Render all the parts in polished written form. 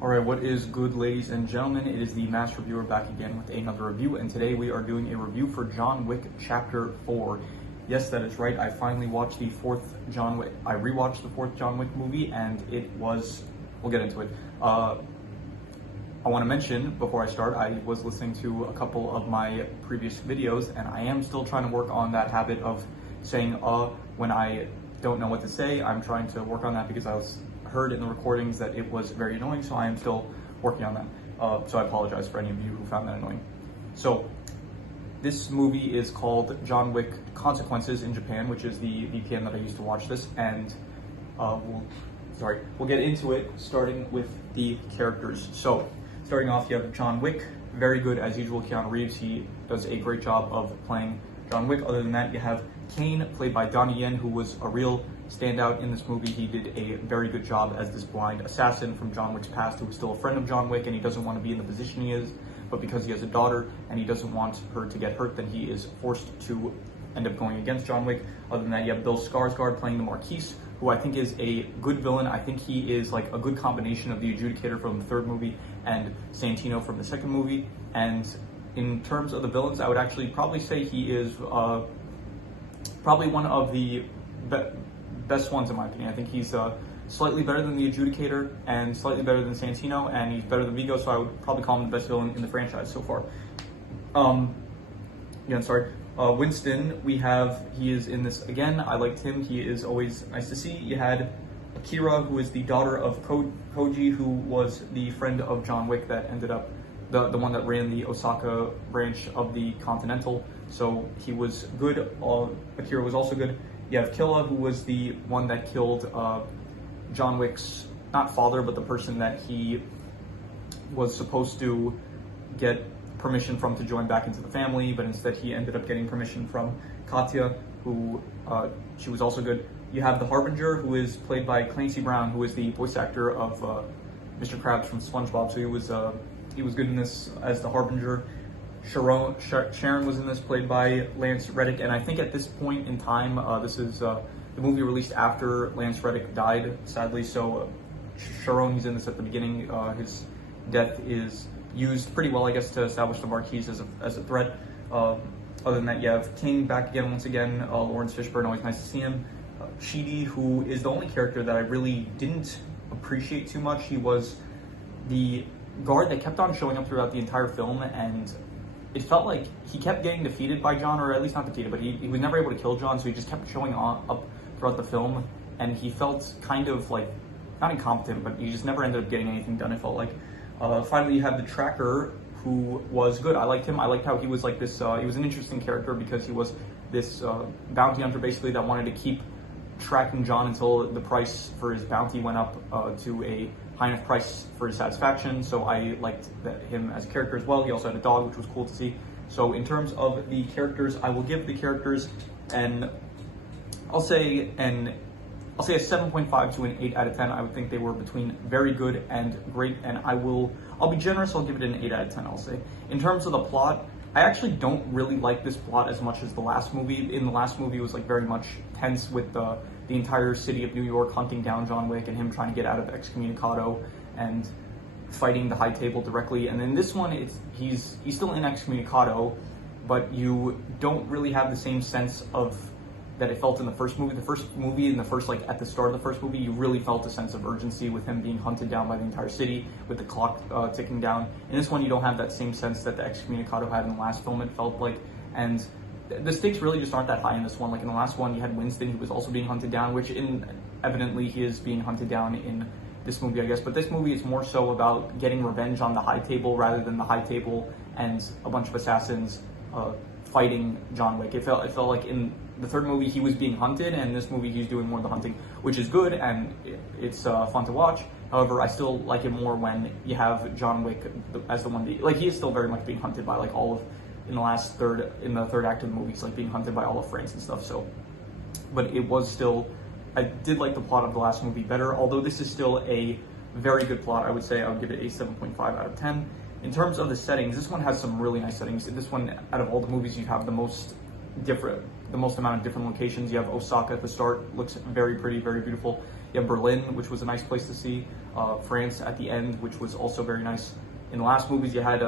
Alright, what is good, ladies and gentlemen? It is the Master Reviewer back again with another review, and today we are doing a review for John Wick Chapter 4. Yes, that is right, I finally watched the fourth John Wick. I rewatched the fourth John Wick movie, and it was... we'll get into it. I want to mention, before I start, I was listening to a couple of my previous videos, and I am still trying to work on that habit of saying, when I don't know what to say. I'm trying to work on that because I was heard in the recordings that it was very annoying, so I am still working on that. So I apologize for any of you who found that annoying. So this movie is called John Wick Consequences in Japan, which is the VPN that I used to watch this, and we'll get into it, starting with the characters. So starting off, you have John Wick, very good as usual, Keanu Reeves. He does a great job of playing John Wick. Other than that, you have Kane, played by Donnie Yen, who was a real standout in this movie. He did a very good job as this blind assassin from John Wick's past who was still a friend of John Wick, and he doesn't want to be in the position he is, but because he has a daughter and he doesn't want her to get hurt, then he is forced to end up going against John Wick. Other than that, you have Bill Skarsgård playing the Marquis, who I think is a good villain. I think he is like a good combination of the Adjudicator from the third movie and Santino from the second movie. And in terms of the villains, I would actually probably say he is probably one of the best ones in my opinion. I think he's slightly better than the Adjudicator and slightly better than Santino, and he's better than Vigo, so I would probably call him the best villain in the franchise so far. Winston, he is in this again. I liked him. He is always nice to see. You had Akira, who is the daughter of Koji, who was the friend of John Wick that ended up the one that ran the Osaka branch of the Continental. So he was good. Akira was also good. You have Killa, who was the one that killed John Wick's, not father, but the person that he was supposed to get permission from to join back into the family, but instead he ended up getting permission from Katya, who she was also good. You have the Harbinger, who is played by Clancy Brown, who is the voice actor of Mr. Krabs from SpongeBob, so he was good in this as the Harbinger. Sharon was in this, played by Lance Reddick, and I think at this point in time, this is the movie released after Lance Reddick died, sadly, so Sharon, he's in this at the beginning. His death is used pretty well, I guess, to establish the Marquis as a threat. Other than that, you have King back again, once again, Lawrence Fishburne, always nice to see him. Sheedy, who is the only character that I really didn't appreciate too much. He was the guard that kept on showing up throughout the entire film, and it felt like he kept getting defeated by John, or at least not defeated, but he was never able to kill John, so he just kept showing up throughout the film, and he felt kind of like, not incompetent, but he just never ended up getting anything done, it felt like. Finally, you have the Tracker, who was good. I liked him. I liked how he was like this, he was an interesting character because he was this bounty hunter, basically, that wanted to keep tracking John until the price for his bounty went up to a high enough price for his satisfaction. So I liked him as a character as well. He also had a dog, which was cool to see. So in terms of the characters, I will give the characters I'll say a 7.5 to an 8 out of 10. I would think they were between very good and great, and I'll be generous, I'll give it an 8 out of 10, I'll say. In terms of the plot, I actually don't really like this plot as much as the last movie. In the last movie, it was like very much tense with the entire city of New York hunting down John Wick and him trying to get out of excommunicado and fighting the High Table directly. And in this one, he's still in excommunicado, but you don't really have the same sense of that it felt in the first movie. The first movie, at the start of the first movie, you really felt a sense of urgency with him being hunted down by the entire city, with the clock ticking down. In this one, you don't have that same sense that the excommunicado had in the last film, it felt like, and the stakes really just aren't that high in this one. Like in the last one, you had Winston, who was also being hunted down, which evidently he is being hunted down in this movie, I guess, but this movie is more so about getting revenge on the High Table rather than the High Table and a bunch of assassins fighting John Wick. It felt like in the third movie he was being hunted, and in this movie he's doing more of the hunting, which is good and it's fun to watch. However, I still like it more when you have John Wick as the one he is still very much being hunted by like all of in the third act of the movie. He's like being hunted by all of France and stuff. So, but it was still, I did like the plot of the last movie better. Although this is still a very good plot, I would say I would give it a 7.5 out of 10. In terms of the settings, this one has some really nice settings. This one, out of all the movies, you have the most amount of different locations. You have Osaka at the start, looks very pretty, very beautiful. You have Berlin, which was a nice place to see. France at the end, which was also very nice. In the last movies, you had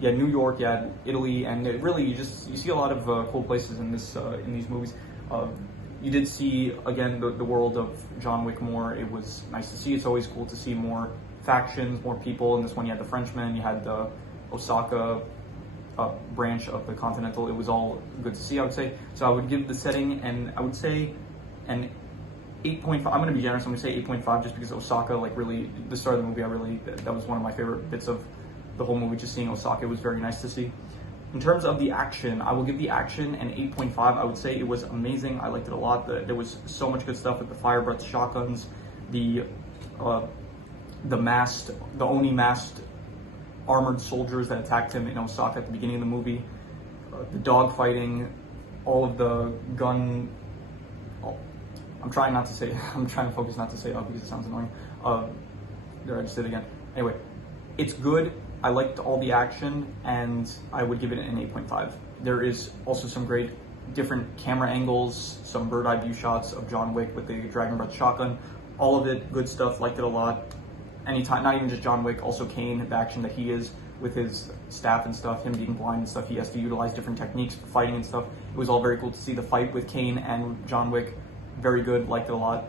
New York, you had Italy, and you see a lot of cool places in these movies. You did see again the world of John Wick more. It was nice to see. It's always cool to see more factions, more people. In this one, you had the Frenchmen, you had the Osaka branch of the Continental. It was all good to see, I would say. So I would give the setting, and I would say an 8.5. I'm going to be generous. I'm going to say 8.5 just because Osaka, like really, the start of the movie, that was one of my favorite bits of the whole movie. Just seeing Osaka was very nice to see. In terms of the action, I will give the action an 8.5. I would say it was amazing. I liked it a lot. There was so much good stuff with the fire breath shotguns, the Oni masked armored soldiers that attacked him in Osaka at the beginning of the movie, the dog fighting, all of the gun. I'm trying to focus not to say because it sounds annoying. There, I just did it again. Anyway, it's good. I liked all the action, and I would give it an 8.5. There is also some great different camera angles, some bird eye view shots of John Wick with the Dragon Breath shotgun. All of it, good stuff, liked it a lot. Anytime, not even just John Wick, also Kane, the action that he is with his staff and stuff, him being blind and stuff, he has to utilize different techniques for fighting and stuff. It was all very cool to see the fight with Kane and John Wick. Very good, liked it a lot.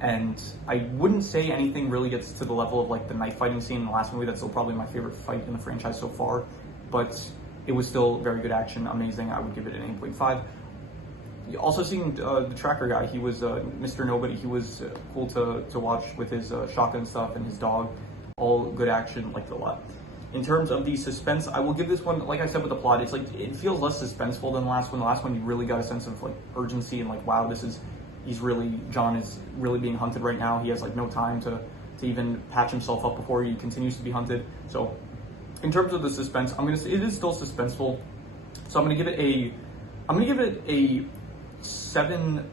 And I wouldn't say anything really gets to the level of like the knife fighting scene in the last movie. That's still probably my favorite fight in the franchise so far, but it was still very good action, amazing. I would give it an 8.5. Also seeing the tracker guy, he was Mr. Nobody. He was cool to watch with his shotgun stuff and his dog. All good action, liked it a lot. In terms of the suspense, I will give this one, like I said with the plot, it's like it feels less suspenseful than the last one. The last one you really got a sense of like urgency and like, wow, John is really being hunted right now. He has like no time to even patch himself up before he continues to be hunted. So in terms of the suspense, it is still suspenseful. So I'm gonna give it a 7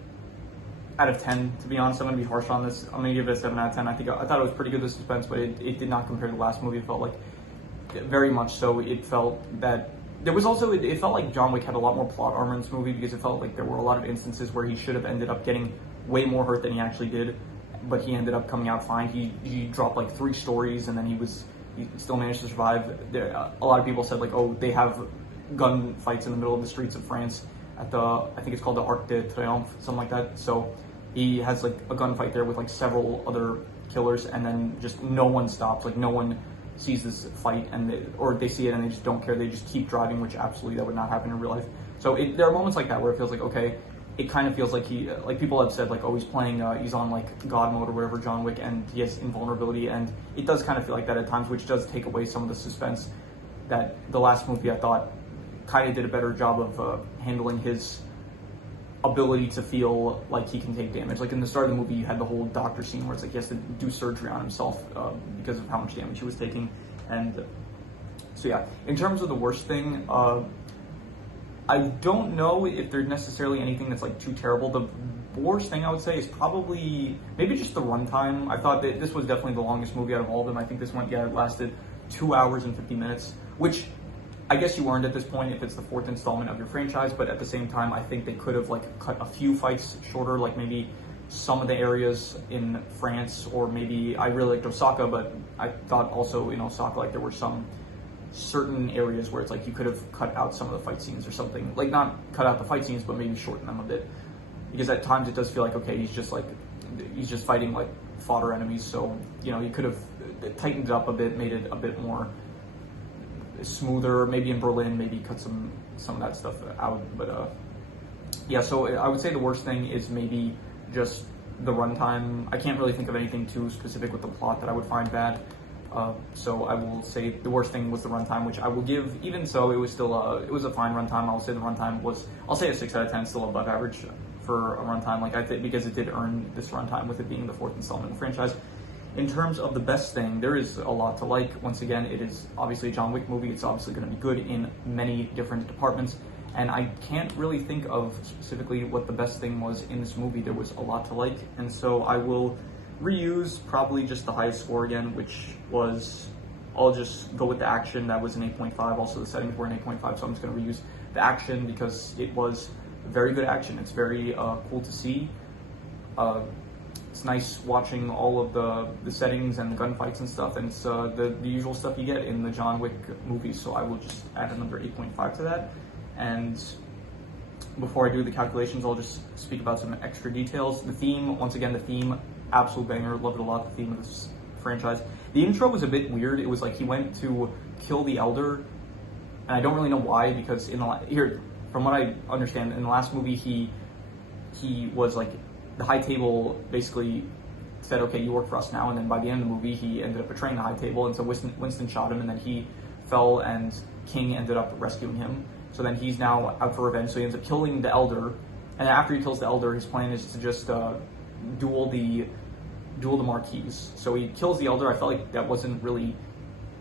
out of 10. To be honest, I'm gonna be harsh on this. I'm gonna give it a 7 out of 10. I thought it was pretty good, the suspense, but it did not compare to the last movie. It felt like very much so. It felt that there was also, it felt like John Wick had a lot more plot armor in this movie because it felt like there were a lot of instances where he should have ended up getting way more hurt than he actually did, but he ended up coming out fine. He dropped like 3 stories and then he still managed to survive. A lot of people said like, oh, they have gun fights in the middle of the streets of France at I think it's called the Arc de Triomphe, something like that. So he has like a gunfight there with like several other killers, and then just no one stops, like no one sees this fight, or they see it and they just don't care. They just keep driving, which absolutely that would not happen in real life. So there are moments like that where it feels like, okay, it kind of feels like like people have said like, oh, he's on like God mode or whatever, John Wick, and he has invulnerability, and it does kind of feel like that at times, which does take away some of the suspense that the last movie I thought kind of did a better job of handling his ability to feel like he can take damage. Like in the start of the movie, you had the whole doctor scene where it's like he has to do surgery on himself because of how much damage he was taking. And so yeah, in terms of the worst thing, I don't know if there's necessarily anything that's like too terrible. The worst thing I would say is probably maybe just the runtime. I thought that this was definitely the longest movie out of all of them. I think this one, it lasted 2 hours and 50 minutes, which I guess you earned at this point if it's the 4th installment of your franchise, but at the same time, I think they could have like cut a few fights shorter, like maybe some of the areas in France, or maybe I really liked Osaka, but I thought also in Osaka, like there were some certain areas where it's like you could have cut out some of the fight scenes or something, like not cut out the fight scenes, but maybe shorten them a bit, because at times it does feel like, okay, he's just fighting like fodder enemies. So, you could have tightened it up a bit, made it a bit more smoother, maybe in Berlin, maybe cut some of that stuff out. But yeah, so I would say the worst thing is maybe just the runtime. I can't really think of anything too specific with the plot that I would find bad. So I will say the worst thing was the runtime, which I will give, even so, it was still it was a fine runtime. I'll say the runtime was, I'll say a 6 out of 10, still above average for a runtime. Like I think because it did earn this runtime with it being the 4th installment in the franchise. In terms of the best thing, there is a lot to like. Once again, it is obviously a John Wick movie. It's obviously going to be good in many different departments. And I can't really think of specifically what the best thing was in this movie. There was a lot to like. And so I will reuse probably just the highest score again, which was, I'll just go with the action. That was an 8.5. Also, the settings were an 8.5. So I'm just going to reuse the action because it was very good action. It's very cool to see. it's nice watching all of the settings and the gunfights and stuff, and it's the usual stuff you get in the John Wick movies. So I will just add a number 8.5 to that. And before I do the calculations, I'll just speak about some extra details. The theme, once again, the theme, absolute banger. Loved it a lot. The theme of this franchise. The intro was a bit weird. It was like he went to kill the Elder, and I don't really know why, because from what I understand, in the last movie, he was like, the High Table basically said, okay, you work for us now, and then by the end of the movie, he ended up betraying the High Table, and so Winston shot him, and then he fell, and King ended up rescuing him. So then he's now out for revenge, so he ends up killing the Elder, and after he kills the Elder, his plan is to just duel the Marquis. So he kills the Elder. I felt like that wasn't really,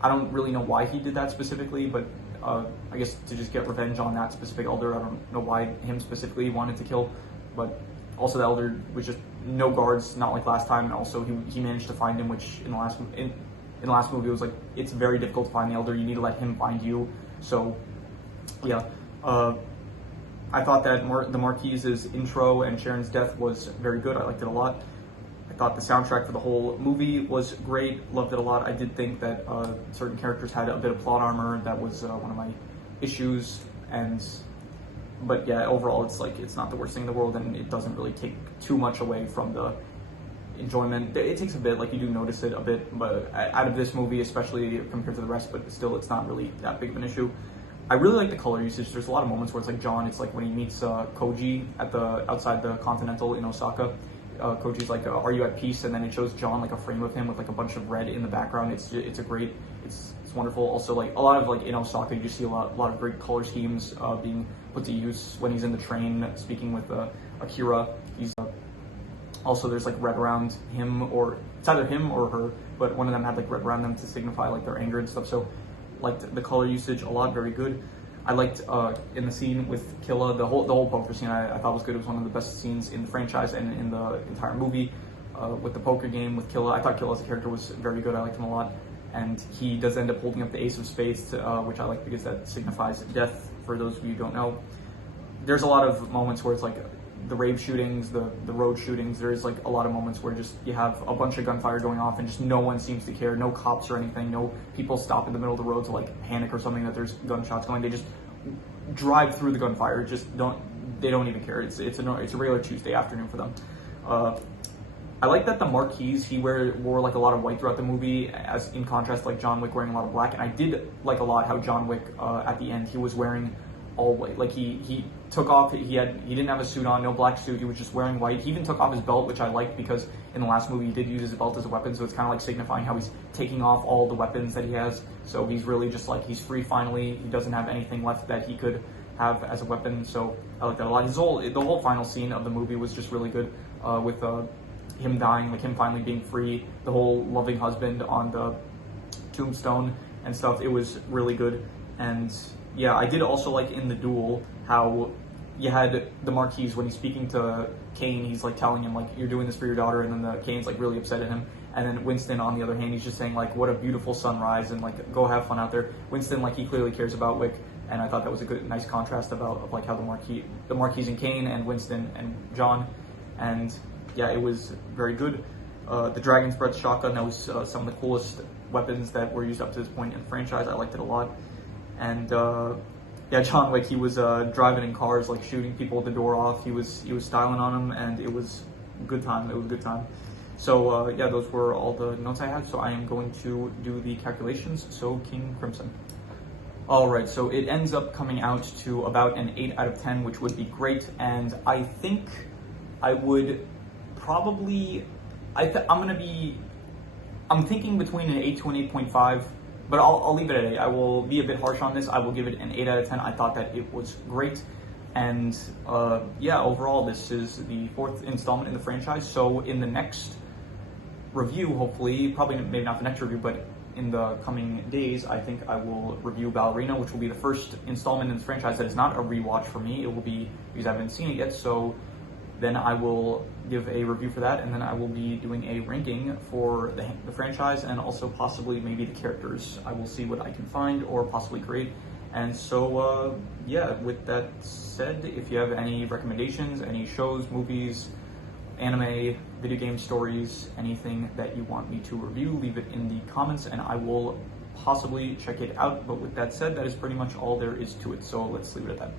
I don't really know why he did that specifically, but I guess to just get revenge on that specific Elder. I don't know why him specifically he wanted to kill, but also the Elder was just no guards, not like last time. And also he managed to find him, which in the last movie it was like, it's very difficult to find the Elder. You need to let him find you. So yeah, I thought that the Marquis's intro and Sharon's death was very good. I liked it a lot. I thought the soundtrack for the whole movie was great. Loved it a lot. I did think that certain characters had a bit of plot armor. That was one of my issues. But yeah, overall, it's not the worst thing in the world, and it doesn't really take too much away from the enjoyment. It takes a bit, like you do notice it a bit, but out of this movie, especially compared to the rest, but still, it's not really that big of an issue. I really like the color usage. There's a lot of moments where it's like John. It's like when he meets Koji outside the Continental in Osaka. Koji's like, "Are you at peace?" And then it shows John, like a frame of him with like a bunch of red in the background. It's wonderful. Also, like a lot of like in Osaka, you just see a lot of great color schemes being put to use when he's in the train speaking with Akira. He's also, there's like red around him, or it's either him or her, but one of them had like red around them to signify like their anger and stuff. So liked the color usage a lot, very good. I liked in the scene with Killa, the whole poker scene I thought was good. It was one of the best scenes in the franchise and in the entire movie. With the poker game with Killa, I thought Killa as a character was very good. I liked him a lot, and he does end up holding up the Ace of Spades, which I like because that signifies death. For those of you who don't know, there's a lot of moments where it's like the rave shootings, the road shootings. There's like a lot of moments where just you have a bunch of gunfire going off and just no one seems to care. No cops or anything. No people stop in the middle of the road to like panic or something that there's gunshots going. They just drive through the gunfire. They don't even care. It's a regular Tuesday afternoon for them. I like that the Marquis, he wore like a lot of white throughout the movie, as in contrast like John Wick wearing a lot of black. And I did like a lot how John Wick at the end, he was wearing all white. Like he took off, he didn't have a suit on, no black suit, he was just wearing white. He even took off his belt, which I liked because in the last movie he did use his belt as a weapon, so it's kind of like signifying how he's taking off all the weapons that he has. So he's really just like, he's free finally, he doesn't have anything left that he could have as a weapon, so I like that a lot. The whole final scene of the movie was just really good, with him dying, like him finally being free, the whole loving husband on the tombstone and stuff. It was really good. And yeah, I did also like in the duel how you had the Marquis, when he's speaking to Kane, he's like telling him like, you're doing this for your daughter, and then the Kane's like really upset at him. And then Winston, on the other hand, he's just saying like, what a beautiful sunrise, and like, go have fun out there. Winston, like, he clearly cares about Wick, and I thought that was a nice contrast of like how the Marquis and Kane, and Winston and John. And yeah, it was very good. The Dragon's Breath shotgun, that was some of the coolest weapons that were used up to this point in the franchise. I liked it a lot. And yeah, John Wick, he was driving in cars, like shooting people with the door off. He was styling on them, and it was a good time. It was a good time. So yeah, those were all the notes I had. So I am going to do the calculations. So King Crimson. All right, so it ends up coming out to about an 8 out of 10, which would be great. And I think I would probably, I'm thinking between an 8 to an 8.5, but I'll leave it at 8. I will be a bit harsh on this. I will give it an 8 out of 10. I thought that it was great. And yeah, overall, this is the 4th installment in the franchise. So in the next review, hopefully, probably maybe not the next review, but in the coming days, I think I will review Ballerina, which will be the first installment in the franchise that is not a rewatch for me. It will be, because I haven't seen it yet, so then I will give a review for that, and then I will be doing a ranking for the franchise, and also possibly maybe the characters. I will see what I can find or possibly create. And so, yeah, with that said, if you have any recommendations, any shows, movies, anime, video game stories, anything that you want me to review, leave it in the comments and I will possibly check it out. But with that said, that is pretty much all there is to it. So let's leave it at that.